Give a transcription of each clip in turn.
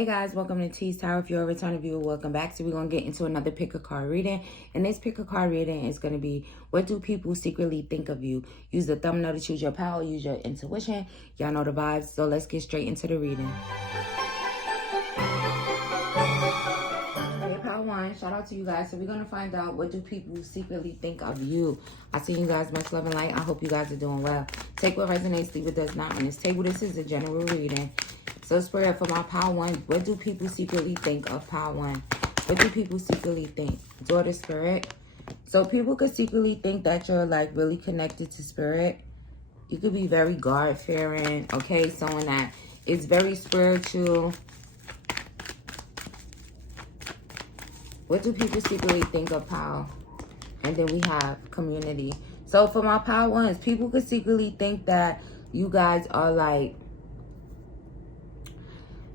Hey guys, welcome to Teestarot. If you're a returning viewer, welcome back. So we're going to get into another pick a card reading. And this pick a card reading is going to be, what do people secretly think of you? Use the thumbnail to choose your power, use your intuition. Y'all know the vibes, so let's get straight into the reading. Okay, power one, shout out to you guys. So we're going to find out, what do people secretly think of you? I see you guys, much love and light. I hope you guys are doing well. Take what resonates, leave what does not on this table. This is a general reading. So spirit, for my power one, what do people secretly think of power one? What do people secretly think? Daughter spirit. So people could secretly think that you're like really connected to spirit. You could be very God-fearing, okay? Someone that is very spiritual. What do people secretly think of power? And then we have community. So for my power ones, people could secretly think that you guys are like,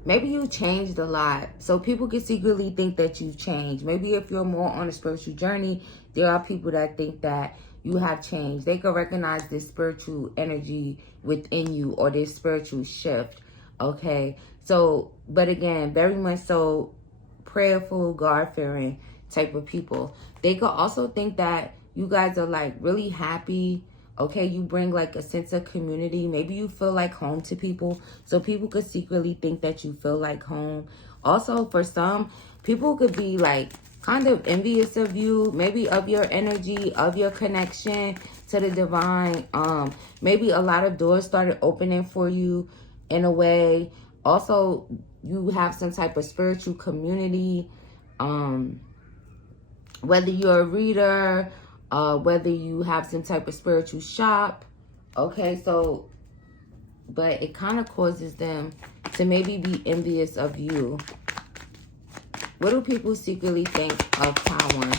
maybe you changed a lot. So people can secretly think that you've changed. Maybe if you're more on a spiritual journey, there are people that think that you have changed. They can recognize this spiritual energy within you or this spiritual shift. Okay. So, but again, very much so prayerful, God-fearing type of people. They could also think that you guys are like really happy. Okay, you bring like a sense of community. Maybe you feel like home to people. So people could secretly think that you feel like home. Also, for some, people could be like kind of envious of you. Maybe of your energy, of your connection to the divine. Maybe a lot of doors started opening for you in a way. Also, you have some type of spiritual community. Whether you're a reader, whether you have some type of spiritual shop. Okay, so, but it kind of causes them to maybe be envious of you. What do people secretly think of power one?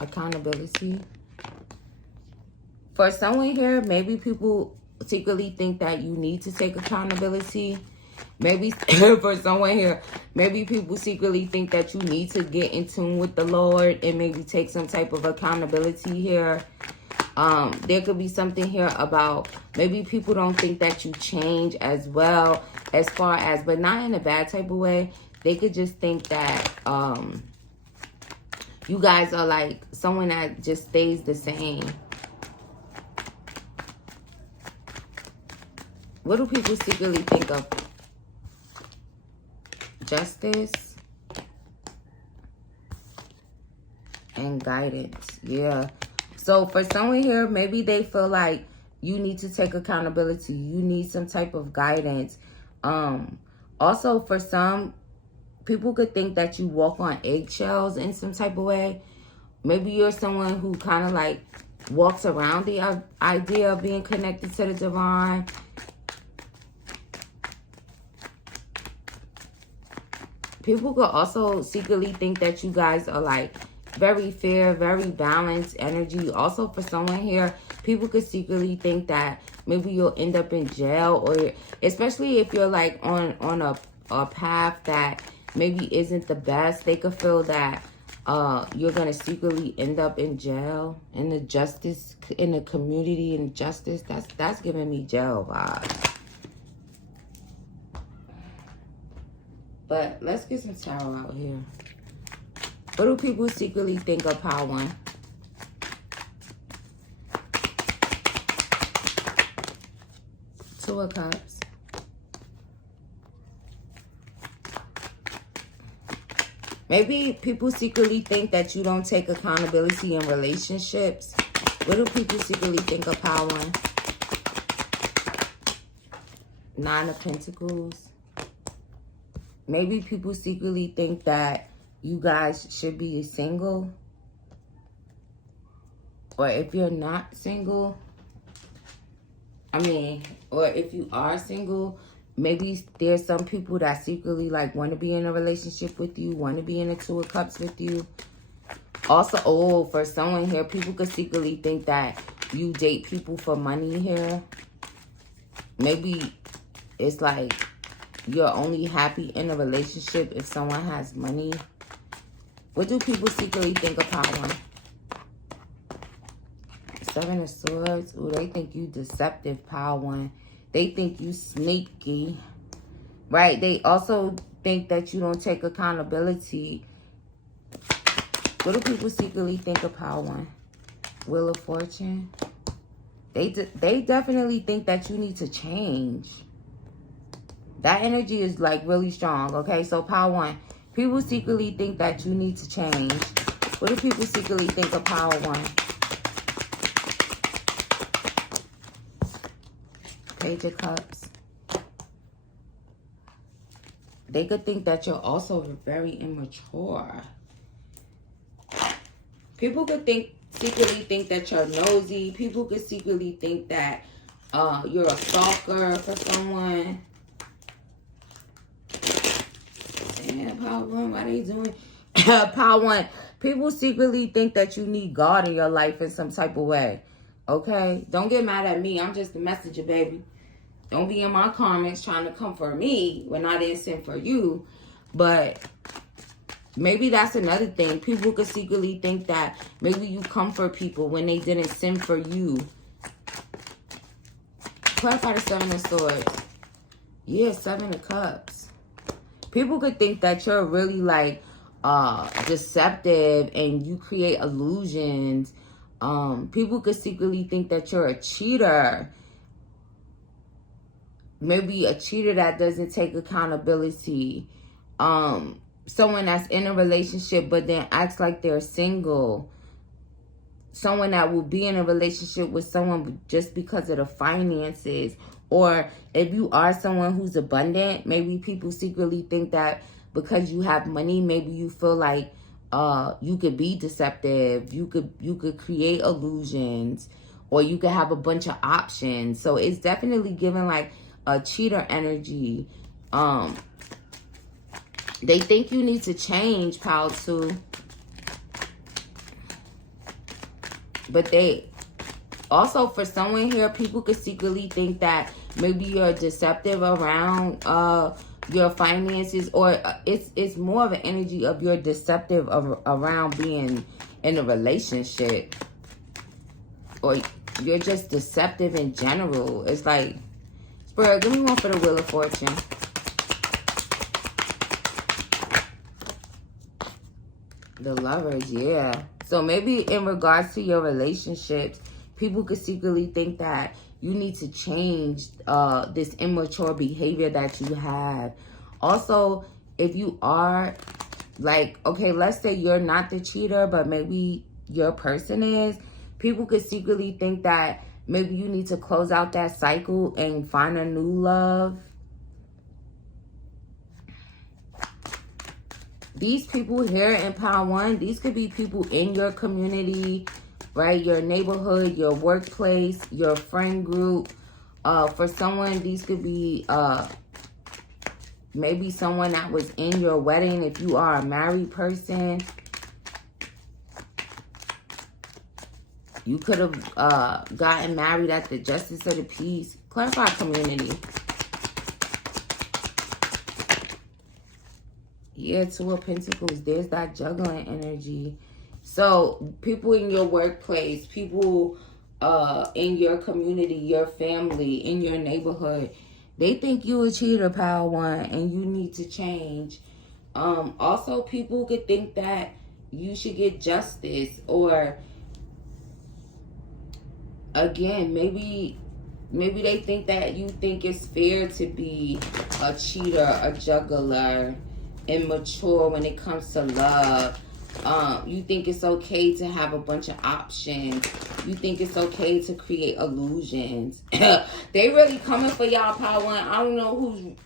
Accountability. For someone here, maybe people secretly think that you need to take accountability. Maybe for someone here, maybe people secretly think that you need to get in tune with the Lord and maybe take some type of accountability here. There could be something here about maybe people don't think that you change as well as far as, but not in a bad type of way. They could just think that you guys are like someone that just stays the same. What do people secretly think of? Justice and guidance. Yeah. So for someone here, maybe they feel like you need to take accountability. You need some type of guidance. Also, for some, people could think that you walk on eggshells in some type of way. Maybe you're someone who kind of like walks around the idea of being connected to the divine. People could also secretly think that you guys are like very fair, very balanced energy. Also, for someone here, people could secretly think that maybe you'll end up in jail, or especially if you're like on a path that maybe isn't the best. They could feel that you're gonna secretly end up in jail, in the justice, in the community, and justice. That's giving me jail vibes. But let's get some tarot out here. What do people secretly think of power one? Two of Cups. Maybe people secretly think that you don't take accountability in relationships. What do people secretly think of power one? Nine of Pentacles. Maybe people secretly think that you guys should be single. Or if you're not single, or if you are single, maybe there's some people that secretly like want to be in a relationship with you, want to be in a Two of Cups with you. Also, for someone here, people could secretly think that you date people for money here. Maybe it's like you're only happy in a relationship if someone has money. What do people secretly think of power one? Seven of Swords. Ooh, they think you deceptive, power one. They think you sneaky, right? They also think that you don't take accountability. What do people secretly think of Power One? Wheel of Fortune. They definitely think that you need to change. That energy is like really strong, okay? So Power One, people secretly think that you need to change. What do people secretly think of Power One? Page of Cups. They could think that you're also very immature. People could secretly think that you're nosy. People could secretly think that you're a stalker for someone. Damn, Power One, what are they doing? Power One, people secretly think that you need God in your life in some type of way. Okay? Don't get mad at me. I'm just a messenger, baby. Don't be in my comments trying to come for me when I didn't send for you. But maybe that's another thing. People could secretly think that maybe you come for people when they didn't send for you. Clarify the Seven of Swords. Yeah, Seven of Cups. People could think that you're really like deceptive and you create illusions. People could secretly think that you're a cheater. Maybe a cheater that doesn't take accountability. Someone that's in a relationship but then acts like they're single. Someone that will be in a relationship with someone just because of the finances. Or if you are someone who's abundant, maybe people secretly think that because you have money, maybe you feel like you could be deceptive. You could create illusions. Or you could have a bunch of options. So it's definitely giving like a cheater energy. They think you need to change, Power 2. But they also, for someone here, people could secretly think that maybe you're deceptive around your finances, or it's more of an energy of you're deceptive around being in a relationship, or you're just deceptive in general. It's like, Spirit, give me one for the Wheel of Fortune. The Lovers, yeah. So maybe in regards to your relationships, people could secretly think that you need to change this immature behavior that you have. Also, if you are like, okay, let's say you're not the cheater, but maybe your person is, people could secretly think that maybe you need to close out that cycle and find a new love. These people here in Power One, these could be people in your community, right? Your neighborhood, your workplace, your friend group. For someone, these could be maybe someone that was in your wedding if you are a married person. You could have gotten married at the Justice of the Peace. Clarify community. Yeah, Two of Pentacles. There's that juggling energy. So people in your workplace, people in your community, your family, in your neighborhood, they think you a cheater, Power One, and you need to change. Also, people could think that you should get justice, or again, maybe they think that you think it's fair to be a cheater, a juggler, immature when it comes to love. You think it's okay to have a bunch of options. You think it's okay to create illusions. They really coming for y'all, Power One. I don't know who's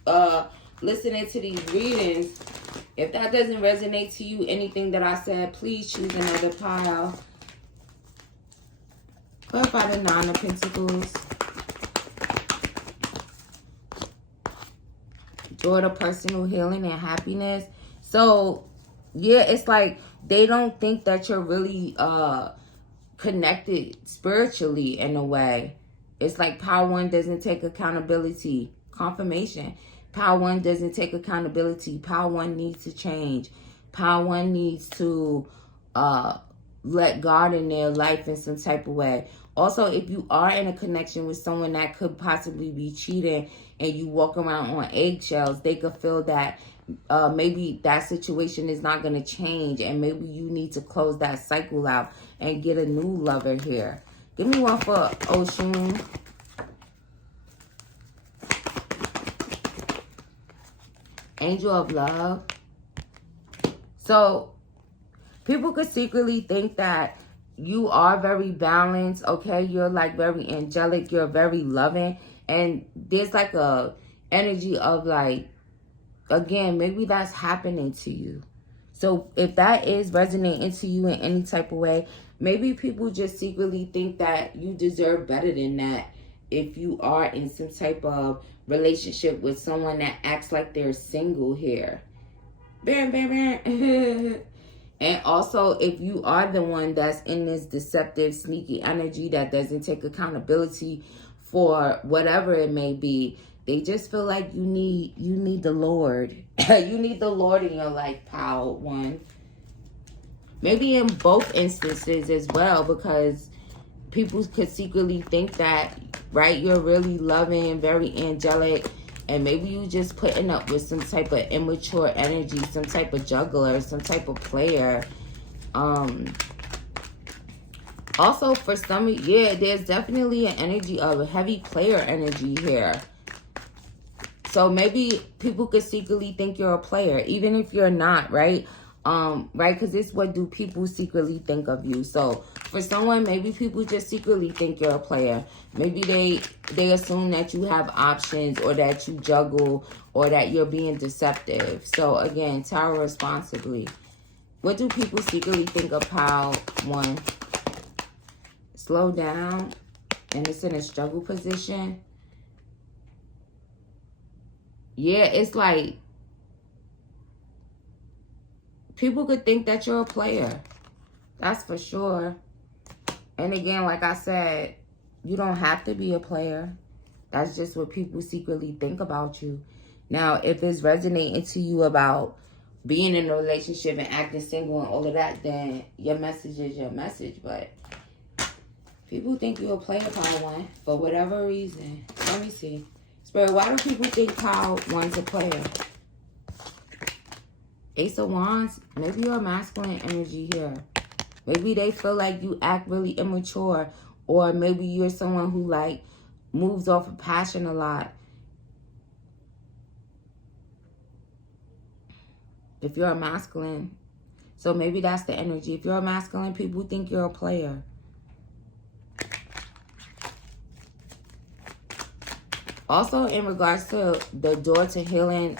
listening to these readings. If that doesn't resonate to you, anything that I said, please choose another pile. Clarify the Nine of Pentacles. Door to personal healing and happiness. So, yeah, it's like they don't think that you're really connected spiritually in a way. It's like Power One doesn't take accountability. Confirmation. Power One doesn't take accountability. Power One needs to change. Power One needs to let God in their life in some type of way. Also, if you are in a connection with someone that could possibly be cheating and you walk around on eggshells, they could feel that maybe that situation is not going to change, and maybe you need to close that cycle out and get a new lover here. Give me one for Oshun. Angel of Love. So people could secretly think that you are very balanced, okay? You're like very angelic, you're very loving, and there's like a energy of like, again, maybe that's happening to you. So if that is resonating to you in any type of way, maybe people just secretly think that you deserve better than that if you are in some type of relationship with someone that acts like they're single here. Bam, bam, bam. And also, if you are the one that's in this deceptive, sneaky energy that doesn't take accountability for whatever it may be, they just feel like you need the Lord. You need the Lord in your life, pile one. Maybe in both instances as well, because people could secretly think that, right, you're really loving, very angelic, and maybe you just putting up with some type of immature energy, some type of juggler, some type of player. Also, for some, yeah, there's definitely an energy of a heavy player energy here. So maybe people could secretly think you're a player, even if you're not, right? Right? Because this, what do people secretly think of you? So for someone, maybe people just secretly think you're a player. Maybe they assume that you have options, or that you juggle, or that you're being deceptive. So again, tower responsibly. What do people secretly think of pile one? Slow down, and it's in a struggle position. Yeah, it's like people could think that you're a player. That's for sure. And again, like I said, you don't have to be a player. That's just what people secretly think about you. Now, if it's resonating to you about being in a relationship and acting single and all of that, then your message is your message. But people think you're a player, pile one, for whatever reason. Let me see. Spirit, why do people think pile one's a player? Ace of Wands, maybe you're a masculine energy here. Maybe they feel like you act really immature, or maybe you're someone who like moves off of passion a lot. If you're a masculine, so maybe that's the energy. If you're a masculine, people think you're a player. Also, in regards to the door to healing,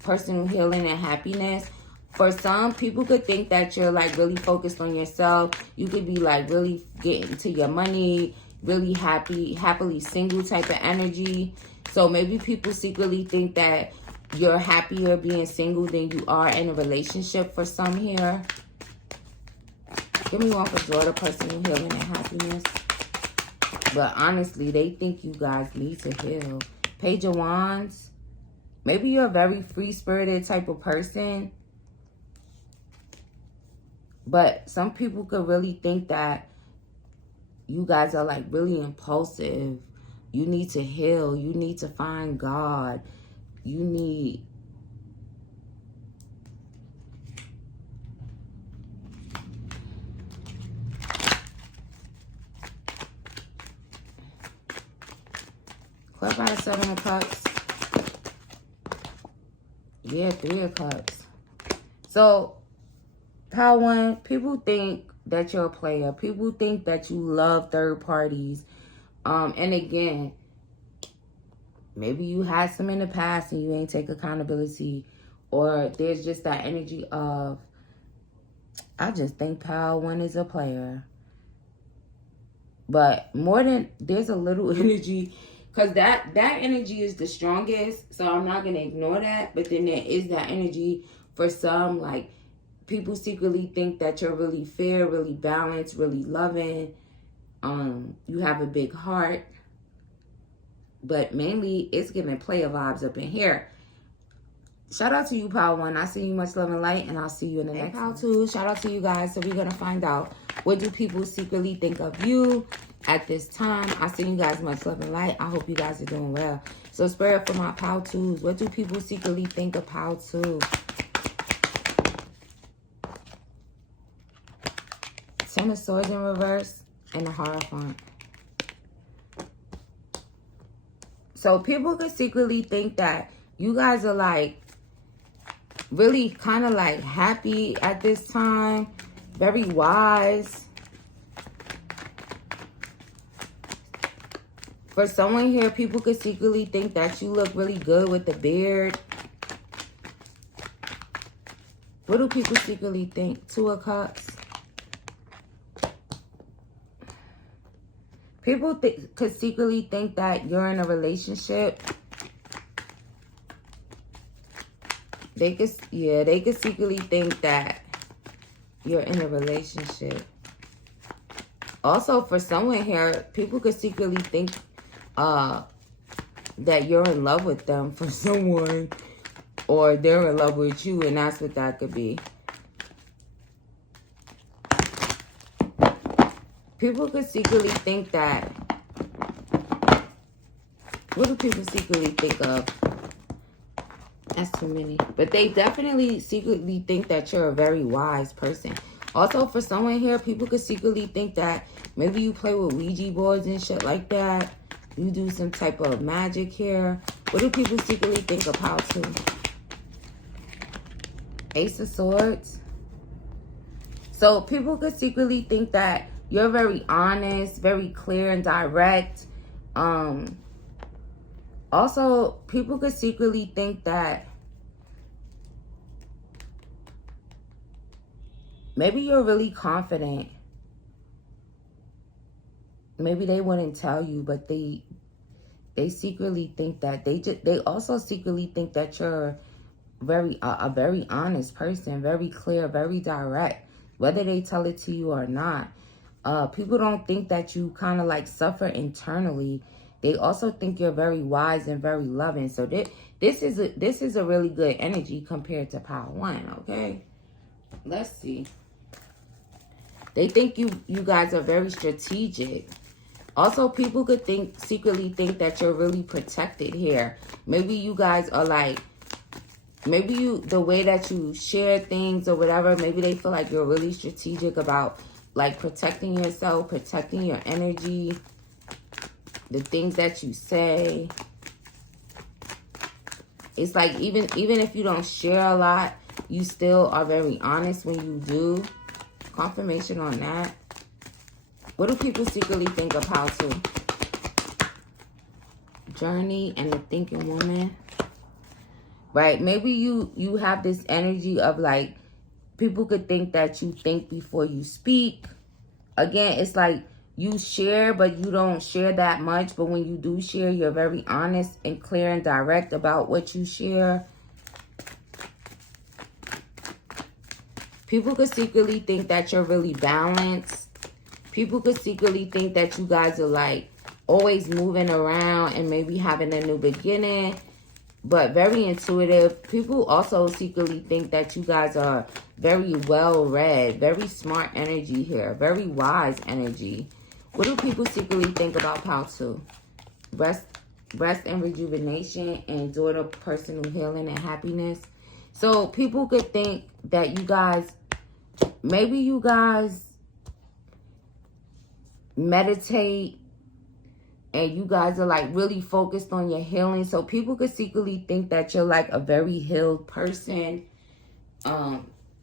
personal healing and happiness, for some, people could think that you're like really focused on yourself. You could be like really getting to your money, really happily single type of energy. So maybe people secretly think that you're happier being single than you are in a relationship for some here. Give me one for door to personal healing and happiness. But honestly, they think you guys need to heal. Page of Wands. Maybe you're a very free-spirited type of person. But some people could really think that you guys are like really impulsive. You need to heal. You need to find God. You need... Club out of Seven of Cups. Yeah, Three of Cups. So, pile one, people think that you're a player. People think that you love third parties. And again, maybe you had some in the past and you ain't take accountability. Or there's just that energy of, I just think pile one is a player. But more than, there's a little energy. Because that energy is the strongest. So I'm not going to ignore that. But then there is that energy for some. Like, people secretly think that you're really fair, really balanced, really loving. You have a big heart. But mainly, it's giving player vibes up in here. Shout out to you, Power One. I see you, much love and light, and I'll see you in the next Power Two. Shout out to you guys. So we're going to find out, what do people secretly think of you at this time? I see you guys, much love and light. I hope you guys are doing well. So Spirit, for my Power Twos, what do people secretly think of Power Two? Ten of Swords in reverse and the Hierophant. So people could secretly think that you guys are like really kind of like happy at this time, very wise. For someone here, people could secretly think that you look really good with the beard. What do people secretly think? Two of Cups. People could secretly think that you're in a relationship. They could secretly think that you're in a relationship. Also, for someone here, people could secretly think that you're in love with them for someone, or they're in love with you, and that's what that could be. People could secretly think that... What do people secretly think of? That's too many. But they definitely secretly think that you're a very wise person. Also, for someone here, people could secretly think that maybe you play with Ouija boards and shit like that. You do some type of magic here. What do people secretly think of Power Two? Ace of Swords. So people could secretly think that you're very honest, very clear and direct. Also, people could secretly think that maybe you're really confident. Maybe they wouldn't tell you, but they secretly think that. They also secretly think that you're a very honest person, very clear, very direct, whether they tell it to you or not. People don't think that you kind of like suffer internally. They also think you're very wise and very loving. So this is a really good energy compared to Power One, okay? Let's see. They think you guys are very strategic. Also, people could secretly think that you're really protected here. Maybe you guys are like, the way that you share things or whatever, maybe they feel like you're really strategic about like protecting yourself, protecting your energy, the things that you say. It's like even if you don't share a lot, you still are very honest when you do. Confirmation on that. What do people secretly think of Power Two? Journey and the Thinking Woman. Right? Maybe you have this energy of like, people could think that you think before you speak. Again, it's like you share, but you don't share that much. But when you do share, you're very honest and clear and direct about what you share. People could secretly think that you're really balanced. People could secretly think that you guys are like always moving around and maybe having a new beginning, but very intuitive. People also secretly think that you guys are very well read, very smart energy here, very wise energy. What do people secretly think about Power Two? Rest and rejuvenation, and daughter, personal healing and happiness. So people could think that you guys, maybe you guys meditate and you guys are like really focused on your healing. So people could secretly think that you're like a very healed person,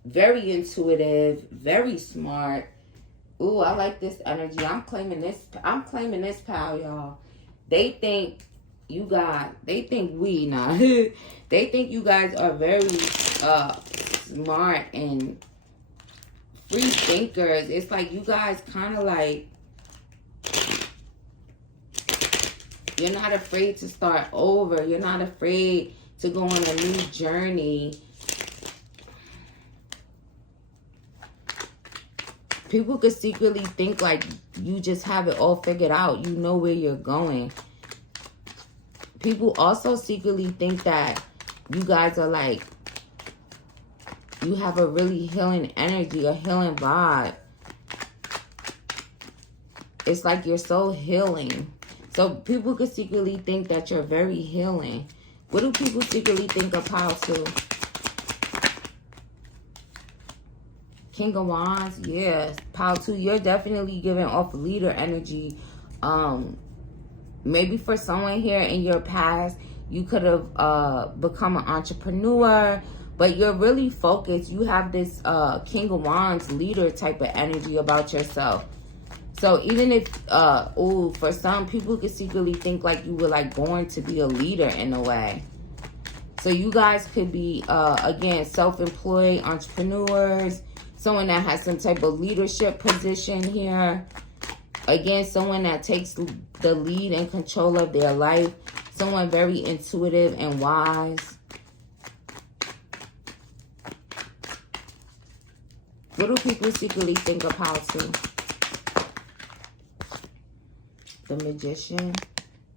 very intuitive, very smart. Ooh, I like this energy. I'm claiming this power, y'all. They think you guys, they think you guys are very smart and free thinkers. It's like you guys kind of like, you're not afraid to start over. You're not afraid to go on a new journey. People could secretly think like you just have it all figured out. You know where you're going. People also secretly think that you guys are like, you have a really healing energy, a healing vibe. It's like you're so healing. So people could secretly think that you're very healing. What do people secretly think of Pile 2? King of Wands, yes. Pile 2, you're definitely giving off leader energy. Maybe for someone here in your past, you could have become an entrepreneur, but you're really focused. You have this King of Wands leader type of energy about yourself. So even if, for some people could secretly think like you were like born to be a leader in a way. So you guys could be, again, self-employed entrepreneurs, someone that has some type of leadership position here. Again, someone that takes the lead and control of their life. Someone very intuitive and wise. What do people secretly think of Pile 2? The Magician.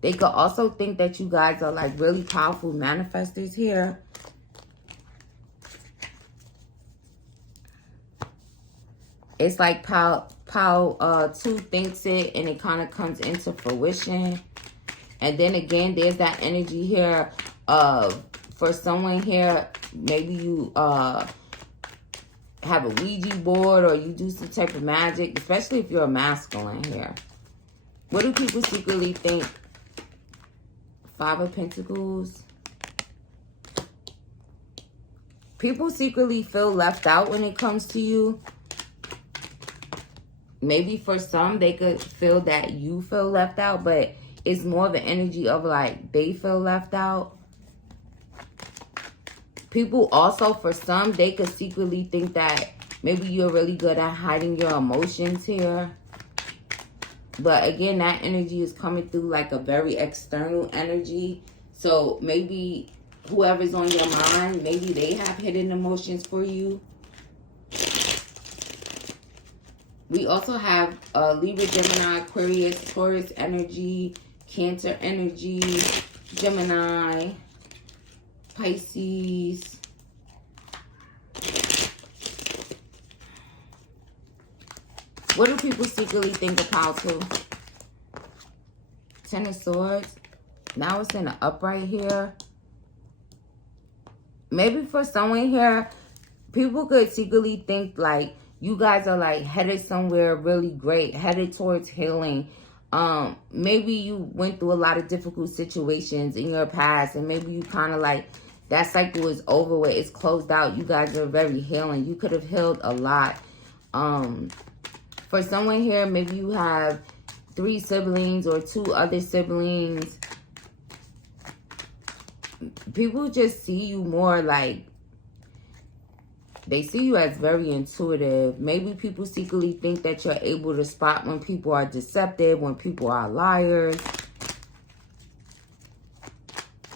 They could also think that you guys are like really powerful manifestors here. It's like Pile 2 thinks it and it kind of comes into fruition. And then again, there's that energy here of, for someone here, maybe you have a Ouija board or you do some type of magic, especially if you're a masculine here. What do people secretly think? 5 of Pentacles. People secretly feel left out when it comes to you. Maybe for some, they could feel that you feel left out, but it's more the energy of like they feel left out. People also, for some, they could secretly think that maybe you're really good at hiding your emotions here. But again, that energy is coming through like a very external energy. So maybe whoever's on your mind, maybe they have hidden emotions for you. We also have Libra, Gemini, Aquarius, Taurus energy, Cancer energy, Gemini, Pisces. What do people secretly think of Pile 2? 10 of Swords. Now it's in an upright here. Maybe for someone here, people could secretly think like you guys are like headed somewhere really great, headed towards healing. Maybe you went through a lot of difficult situations in your past, and maybe you kind of like that cycle is over with, it's closed out. You guys are very healing. You could have healed a lot. For someone here, maybe you have 3 siblings or 2 other siblings. People just see you more like, they see you as very intuitive. Maybe people secretly think that you're able to spot when people are deceptive, when people are liars.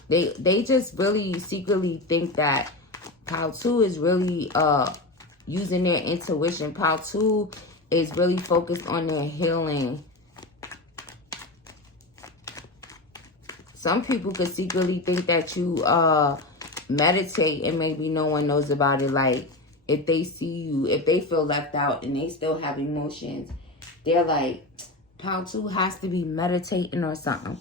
They just really secretly think that Pile 2 is really using their intuition. Pile 2 is really focused on their healing. Some people could secretly think that you meditate and maybe no one knows about it. Like, if they see you, if they feel left out and they still have emotions, they're like, Pile 2 has to be meditating or something.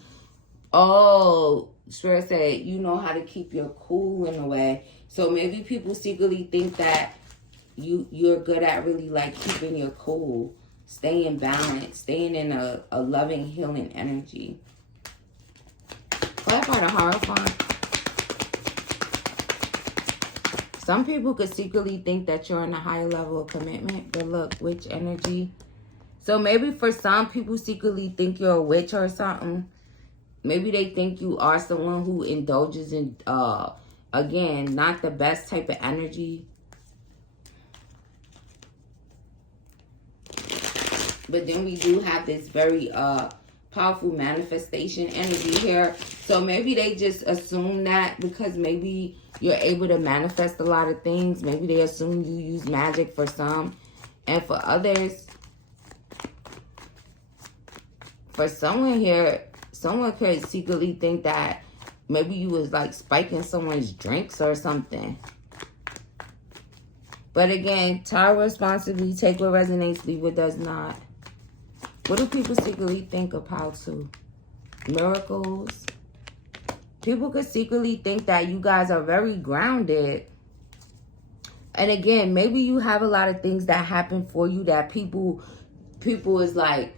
Oh, Spirit said, you know how to keep your cool in a way. So maybe people secretly think that you're good at really like keeping your cool, staying balanced, staying in a loving, healing energy. What about a Hierophant? Some people could secretly think that you're in a higher level of commitment. But look, witch energy. So maybe for some people secretly think you're a witch or something. Maybe they think you are someone who indulges in, again, not the best type of energy. But then we do have this very powerful manifestation energy here. So maybe they just assume that because maybe you're able to manifest a lot of things. Maybe they assume you use magic for some. And for others, for someone here, someone could secretly think that Maybe you was like spiking someone's drinks or something. But again, tire responsibly, take what resonates, leave what does not. What do people secretly think of how to? Miracles. People could secretly think that you guys are very grounded. And again, maybe you have a lot of things that happen for you that people is like,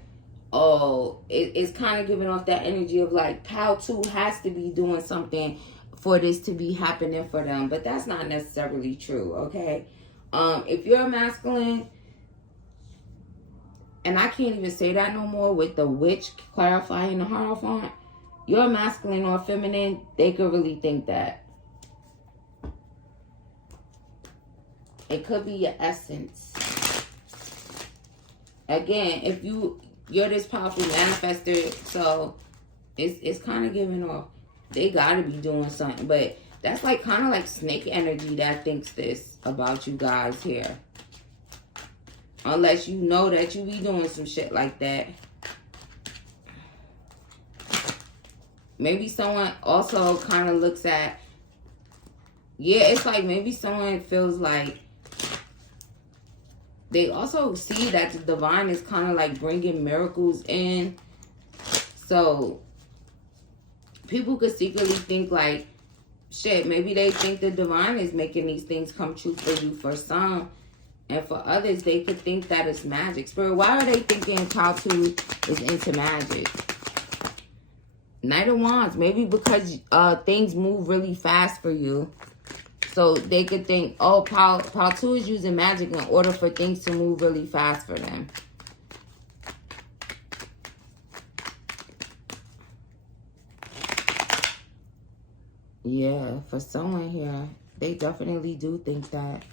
oh, it's kind of giving off that energy of like, Pal 2 has to be doing something for this to be happening for them. But that's not necessarily true, okay? If you're a masculine, and I can't even say that no more with the witch clarifying the Hierophant, you're a masculine or feminine, they could really think that. It could be your essence. Again, if you're this powerful manifester, so it's kind of giving off, they gotta be doing something. But that's like kind of like snake energy that thinks this about you guys here. Unless you know that you be doing some shit like that. Maybe someone also kind of looks at, yeah, it's like maybe someone feels like they also see that the divine is kind of like bringing miracles in. So people could secretly think like, shit, maybe they think the divine is making these things come true for you for some. And for others, they could think that it's magic. Spirit, why are they thinking Pal 2 is into magic? Knight of Wands, maybe because things move really fast for you. So they could think, oh, Pal 2 is using magic in order for things to move really fast for them. Yeah, for someone here, they definitely do think that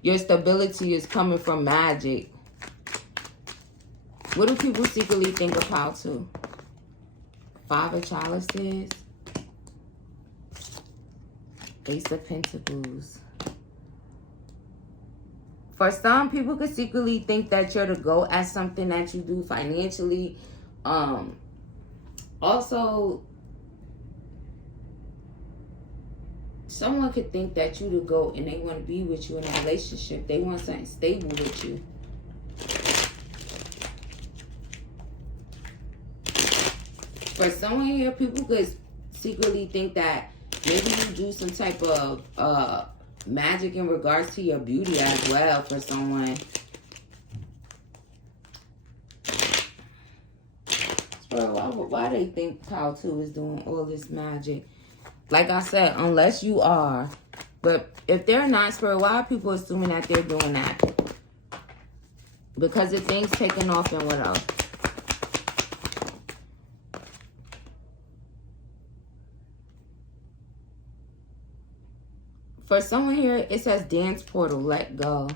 your stability is coming from magic. What do people secretly think of Pal 2? 5 of Chalices. Ace of Pentacles. For some, people could secretly think that you're the GOAT at something that you do financially. Also, someone could think that you the GOAT and they want to be with you in a relationship. They want something stable with you. For someone here, people could secretly think that maybe you do some type of magic in regards to your beauty as well for someone. So why they think Pal 2 is doing all this magic? Like I said, unless you are. But if they're not, Spirit, why are people assuming that they're doing that? Because the thing's taking off and what else? For someone here, it says dance portal, let go.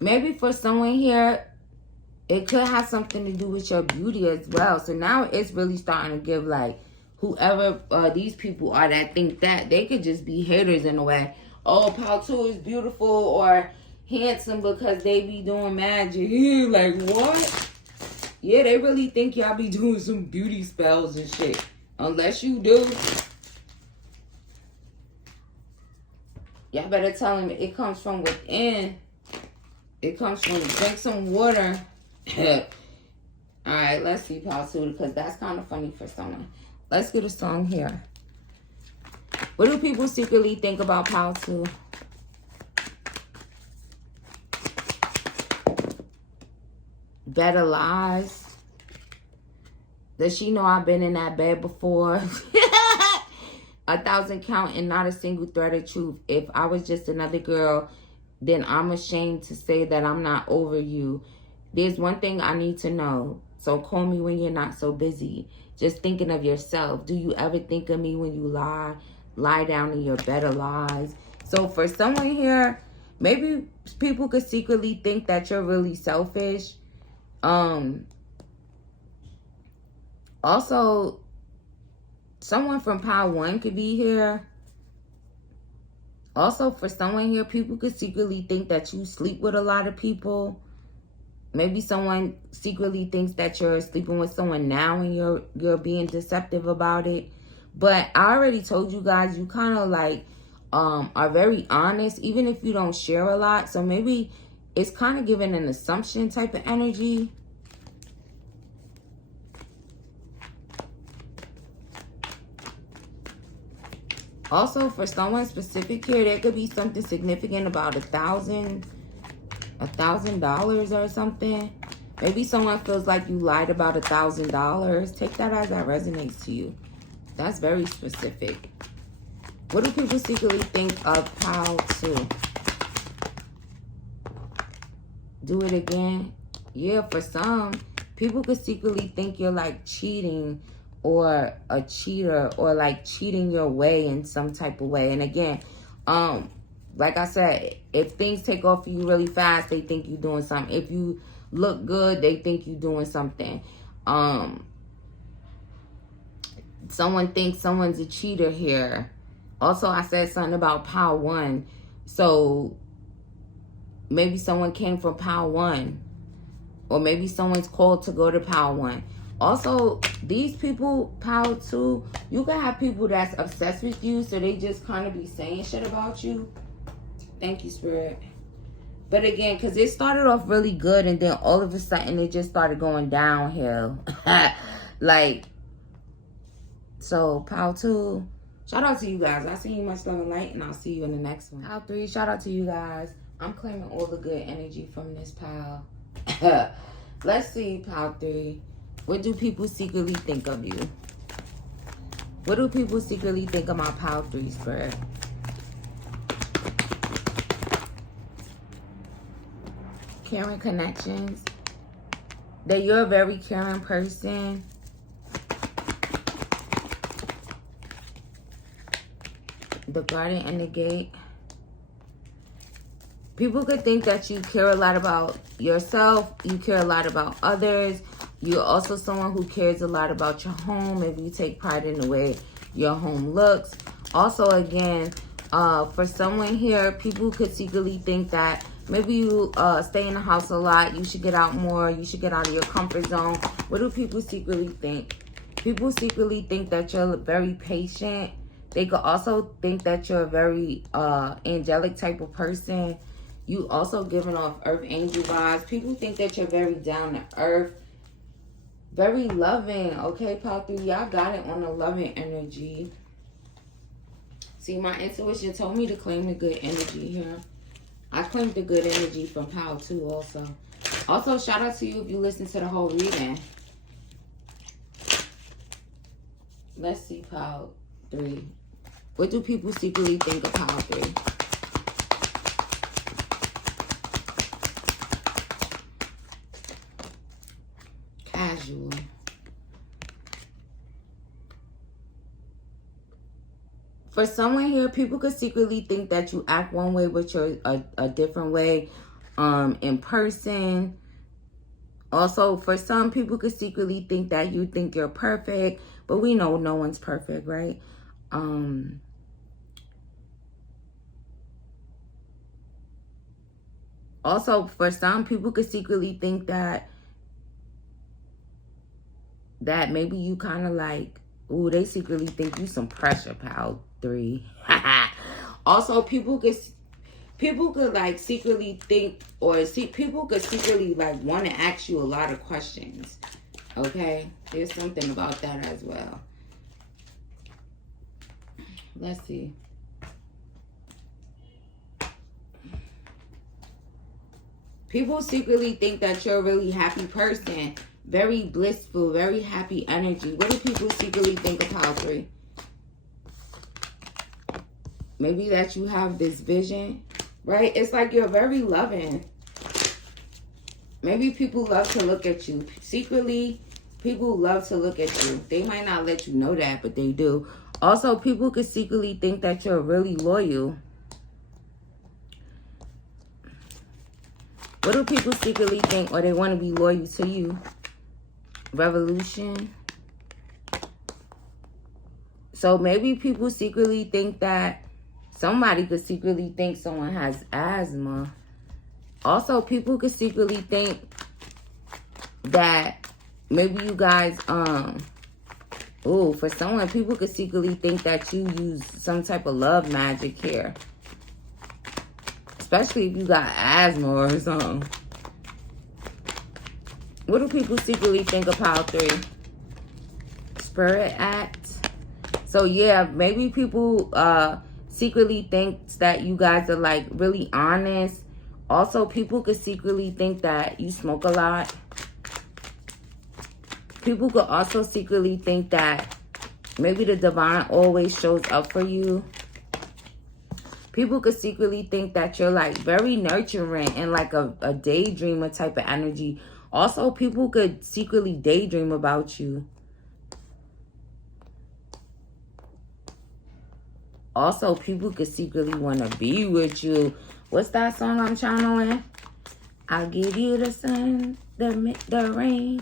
Maybe for someone here, it could have something to do with your beauty as well. So now it's really starting to give like, whoever these people are that think that, they could just be haters in a way. Oh, Pal 2 is beautiful or handsome because they be doing magic. Like, what? Yeah, they really think y'all be doing some beauty spells and shit. Unless you do. Y'all better tell him it comes from within. It comes from, drink some water. Alright, let's see Pal 2 because that's kind of funny for someone. Let's get a song here. What do people secretly think about Pal 2? Better lies. Does she know I've been in that bed before? 1,000 count and not a single thread of truth. If I was just another girl, then I'm ashamed to say that I'm not over you. There's one thing I need to know. So call me when you're not so busy. Just thinking of yourself. Do you ever think of me when you lie? Lie down in your bed of lies. So for someone here, maybe people could secretly think that you're really selfish. Also, someone from Pal 1 could be here. Also, for someone here, people could secretly think that you sleep with a lot of people. Maybe someone secretly thinks that you're sleeping with someone now and you're being deceptive about it. But I already told you guys, you kind of like are very honest, even if you don't share a lot. So maybe it's kind of giving an assumption type of energy. Also, for someone specific here, there could be something significant about $1,000 or something. Maybe someone feels like you lied about $1,000. Take that as that resonates to you. That's very specific. What do people secretly think of Pile 2? Do it again. Yeah, for some, people could secretly think you're like cheating or a cheater or like cheating your way in some type of way. And again, like I said, if things take off for you really fast, they think you're doing something. If you look good, they think you're doing something. Someone thinks someone's a cheater here. Also, I said something about Pile 1. So maybe someone came from Pile 1. Or maybe someone's called to go to Pile 1. Also, these people, Pile 2, you can have people that's obsessed with you. So they just kind of be saying shit about you. Thank you, Spirit. But again, because it started off really good. And then all of a sudden, it just started going downhill. Like, so Pile 2... shout out to you guys. I see you much love and light, and I'll see you in the next one. Pile 3, shout out to you guys. I'm claiming all the good energy from this pile. Let's see, Pile 3. What do people secretly think of you? What do people secretly think of my Pile 3, Spirit? Caring connections. That you're a very caring person. The Garden and the Gate. People could think that you care a lot about yourself. You care a lot about others. You're also someone who cares a lot about your home. Maybe you take pride in the way your home looks. Also, again, for someone here, people could secretly think that maybe you stay in the house a lot. You should get out more. You should get out of your comfort zone. What do people secretly think? People secretly think that you're very patient. They could also think that you're a very angelic type of person. You also giving off earth angel vibes. People think that you're very down to earth. Very loving. Okay, Pile 3. Y'all got it on the loving energy. See, my intuition told me to claim the good energy here. I claimed the good energy from Pile 2 also. Also, shout out to you if you listen to the whole reading. Let's see, Pile 3. What do people secretly think of Pile 3? Casual. For someone here, people could secretly think that you act one way, but you're a different way in person. Also, for some people could secretly think that you think you're perfect, but we know no one's perfect, right? Also, for some people could secretly think that maybe you kind of like, ooh, they secretly think you some pressure, Pile 3. Also, people could like secretly think, or people could secretly like want to ask you a lot of questions. Okay, there's something about that as well. Let's see. People secretly think that you're a really happy person. Very blissful, very happy energy. What do people secretly think of Pile 3? Maybe that you have this vision, right? It's like you're very loving. Maybe people love to look at you. Secretly, people love to look at you. They might not let you know that, but they do. Also, people could secretly think that you're really loyal. What do people secretly think, or they want to be loyal to you? Revolution. So maybe people secretly think that somebody could secretly think someone has asthma. Also, people could secretly think that maybe you guys Ooh, for someone, people could secretly think that you use some type of love magic here. Especially if you got asthma or something. What do people secretly think of Pile 3? Spirit Act. So yeah, maybe people secretly think that you guys are like really honest. Also, people could secretly think that you smoke a lot. People could also secretly think that maybe the divine always shows up for you. People could secretly think that you're like very nurturing and like a daydreamer type of energy. Also, people could secretly daydream about you. Also, people could secretly want to be with you. What's that song I'm channeling? I'll give you the sun, the rain,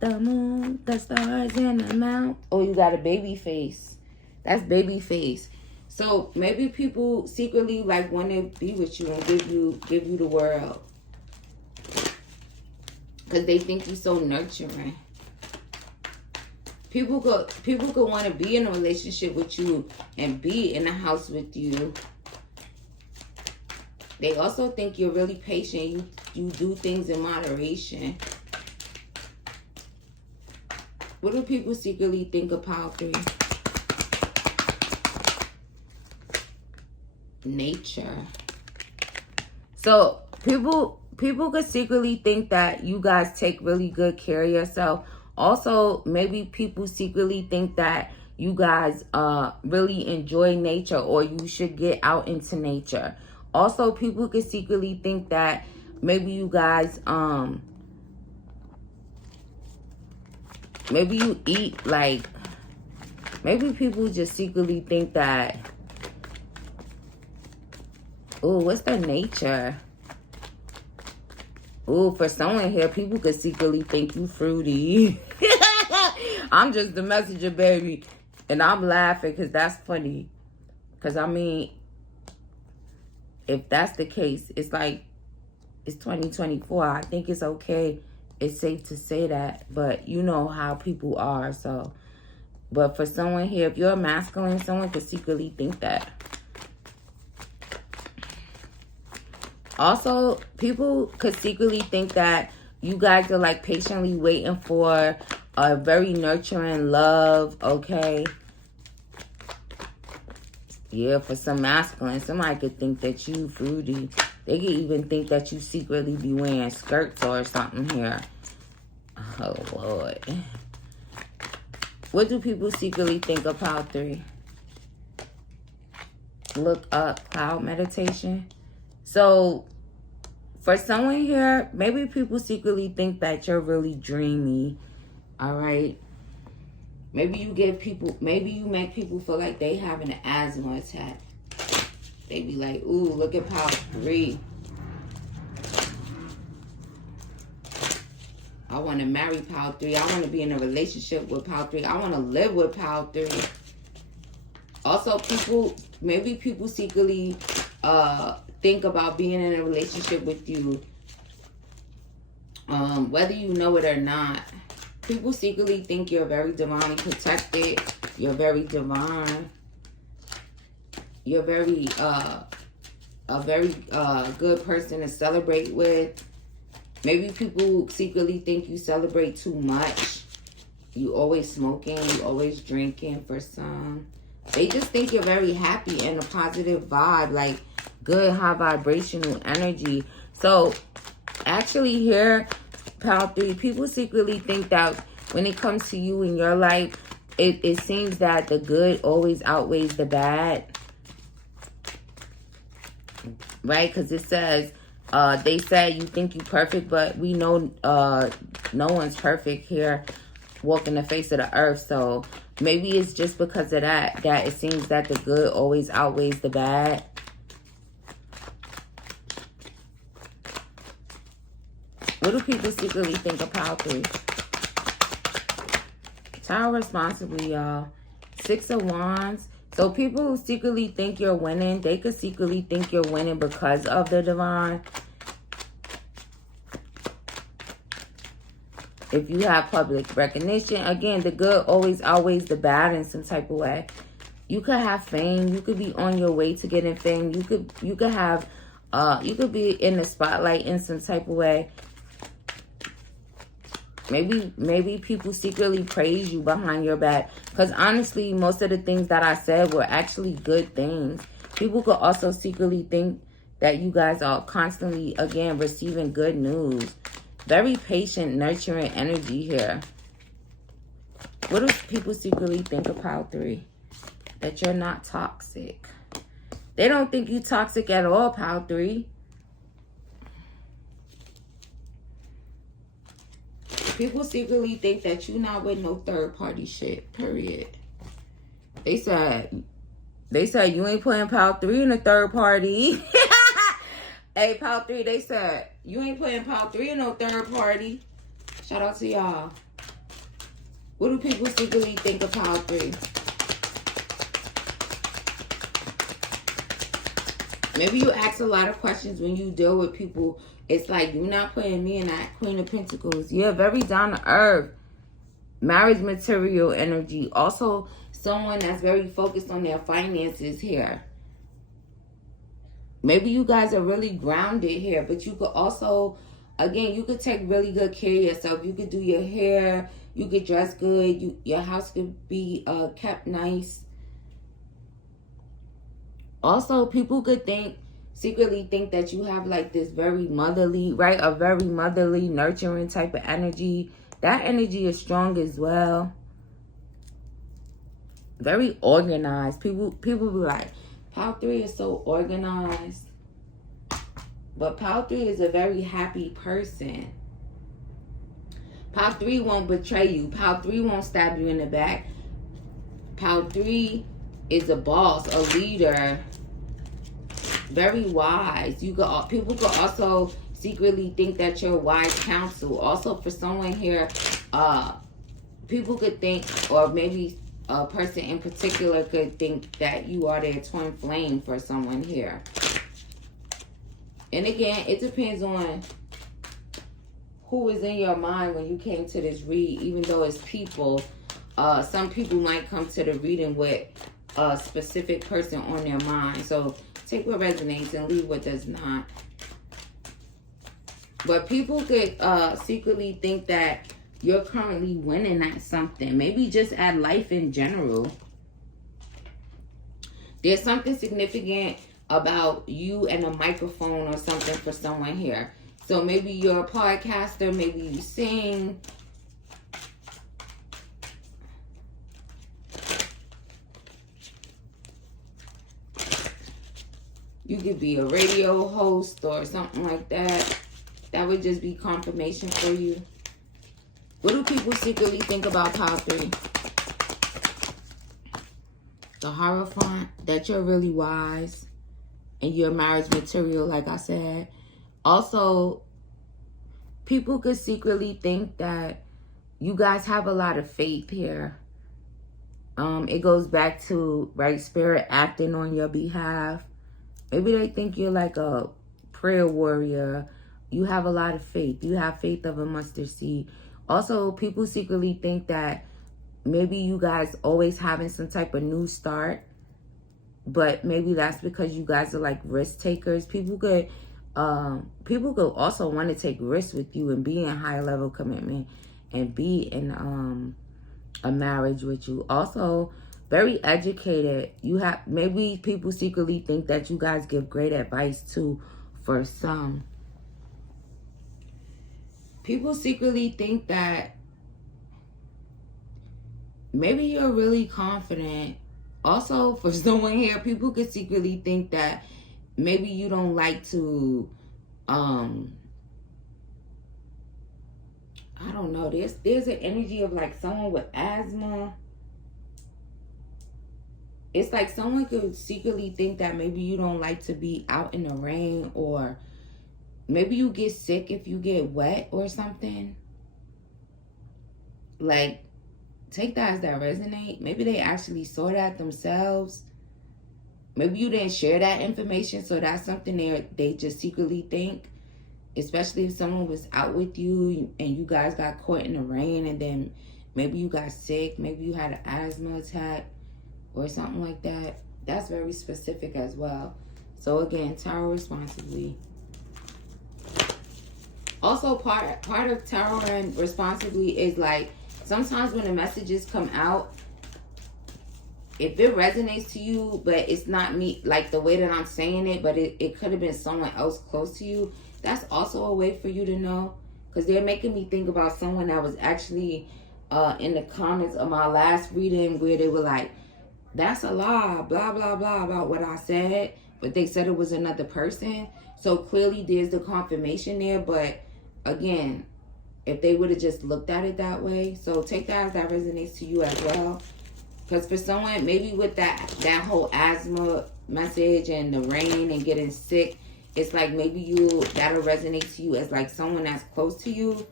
the moon, the stars, and the mountain. Oh, you got a baby face. That's baby face. So maybe people secretly like want to be with you and give you the world. Because they think you're so nurturing. People could want to be in a relationship with you and be in a house with you. They also think you're really patient. You do things in moderation. What do people secretly think of Pile 3? Nature. So people could secretly think that you guys take really good care of yourself. Also, maybe people secretly think that you guys really enjoy nature or you should get out into nature. Also, people could secretly think that maybe you guys maybe you eat like, maybe people just secretly think that, oh, what's the nature? Oh, for someone here, people could secretly think you fruity. I'm just the messenger, baby. And I'm laughing because that's funny. Because, I mean, if that's the case, it's like, it's 2024. I think it's okay. It's safe to say that. But you know how people are, so. But for someone here, if you're a masculine, someone could secretly think that. Also, people could secretly think that you guys are like patiently waiting for a very nurturing love, okay? Yeah, for some masculine, somebody could think that you fruity. They could even think that you secretly be wearing skirts or something here. Oh, Lord. What do people secretly think of Pile 3? Look up cloud meditation. So, for someone here, maybe people secretly think that you're really dreamy. All right? Maybe you make people feel like they having an asthma attack. They be like, ooh, look at Pile 3. I want to marry Pile 3. I want to be in a relationship with Pile 3. I want to live with Pile 3. Also, maybe people secretly think about being in a relationship with you, whether you know it or not. People secretly think you're very divinely protected. You're very divine. You're very a very good person to celebrate with. Maybe people secretly think you celebrate too much. You always smoking. You always drinking for some. They just think you're very happy and a positive vibe, like good high vibrational energy. So actually here, Pile 3, people secretly think that when it comes to you in your life, it seems that the good always outweighs the bad. Right? Because it says, they say you think you perfect, but we know no one's perfect here walking the face of the earth. So maybe it's just because of that it seems that the good always outweighs the bad. What do people secretly think of Pile 3? Tower responsibly, y'all. 6 of Wands. So people who secretly think you're winning, they could secretly think you're winning because of the divine. If you have public recognition, again, the good always outweighs the bad in some type of way. You could have fame. You could be on your way to getting fame. You could have, you could be in the spotlight in some type of way. Maybe people secretly praise you behind your back. Because honestly, most of the things that I said were actually good things. People could also secretly think that you guys are constantly, again, receiving good news. Very patient, nurturing energy here. What do people secretly think of pile 3? That you're not toxic. They don't think you toxic at all, pile 3. People secretly think that you're not with no third-party shit, period. They said you ain't putting pile 3 in a third party. Hey, pile 3, they said you ain't putting pile 3 in no third party. Shout out to y'all. What do people secretly think of pile 3? Maybe you ask a lot of questions when you deal with people. It's like, you're not putting me in that Queen of Pentacles. Yeah, very down to earth. Marriage material energy. Also, someone that's very focused on their finances here. Maybe you guys are really grounded here. But you could also, again, you could take really good care of yourself. You could do your hair. You could dress good. Your house could be kept nice. Also, people could secretly think that you have like this very motherly, right? A very motherly, nurturing type of energy. That energy is strong as well. Very organized. People be like, pile 3 is so organized. But pile 3 is a very happy person. Pile 3 won't betray you. Pile 3 won't stab you in the back. Pile 3 is a boss, a leader. Very wise. People could also secretly think that you're wise counsel. Also, for someone here, people could think, or maybe a person in particular could think that you are their twin flame for someone here. And again, it depends on who was in your mind when you came to this read. Even though it's people, some people might come to the reading with a specific person on their mind. So take what resonates and leave what does not. But people could secretly think that you're currently winning at something. Maybe just at life in general. There's something significant about you and a microphone or something for someone here. So maybe you're a podcaster. Maybe you sing. You could be a radio host or something like that. That would just be confirmation for you. What do people secretly think about pile 3? The Hierophant, that you're really wise and you're marriage material, like I said. Also, people could secretly think that you guys have a lot of faith here. It goes back to, right, spirit acting on your behalf. Maybe they think you're like a prayer warrior. You have a lot of faith. You have faith of a mustard seed. Also, people secretly think that maybe you guys always having some type of new start. But maybe that's because you guys are like risk takers. People could also want to take risks with you and be in higher level commitment and be in a marriage with you. Also, very educated. Maybe people secretly think that you guys give great advice too for some. People secretly think that maybe you're really confident. Also, for someone here, people could secretly think that maybe you don't like to, I don't know. There's an energy of like someone with asthma. It's like someone could secretly think that maybe you don't like to be out in the rain, or maybe you get sick if you get wet or something. Like, take that as that resonate. Maybe they actually saw that themselves. Maybe you didn't share that information, so that's something they just secretly think. especially if someone was out with you and you guys got caught in the rain and then maybe you got sick, maybe you had an asthma attack or something like that. That's very specific as well. So again, tarot responsibly. Also, part of tarot and responsibly is like, sometimes when the messages come out, if it resonates to you, but it's not me, like the way that I'm saying it, but it could have been someone else close to you, that's also a way for you to know. Because they're making me think about someone that was actually in the comments of my last reading where they were like, that's a lie, blah, blah, blah, about what I said. But they said it was another person. So clearly there's the confirmation there. But again, if they would have just looked at it that way. So take that as that resonates to you as well. Because for someone, maybe with that whole asthma message and the rain and getting sick, it's like maybe that'll resonate to you as like someone that's close to you.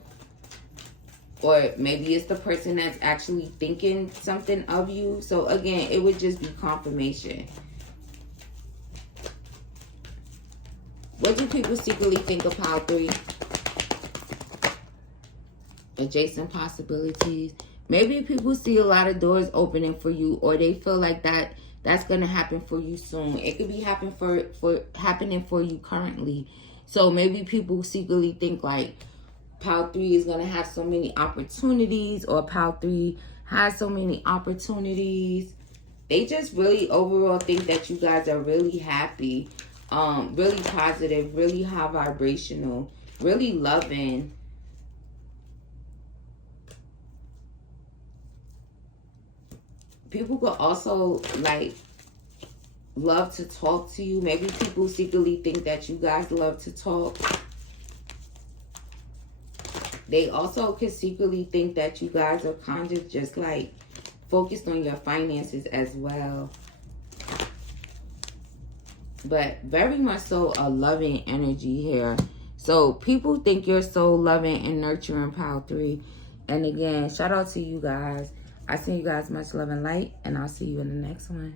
Or maybe it's the person that's actually thinking something of you. So again, it would just be confirmation. What do people secretly think of pile 3? Adjacent possibilities. Maybe people see a lot of doors opening for you, or they feel like that's going to happen for you soon. It could be happening for you currently. So maybe people secretly think like pile 3 is going to have so many opportunities, or pile 3 has so many opportunities. They just really overall think that you guys are really happy, really positive, really high vibrational, really loving. People could also like love to talk to you. Maybe people secretly think that you guys love to talk. They also could secretly think that you guys are kind of just like focused on your finances as well. But very much so a loving energy here. So people think you're so loving and nurturing, pile 3. And again, shout out to you guys. I send you guys much love and light, and I'll see you in the next one.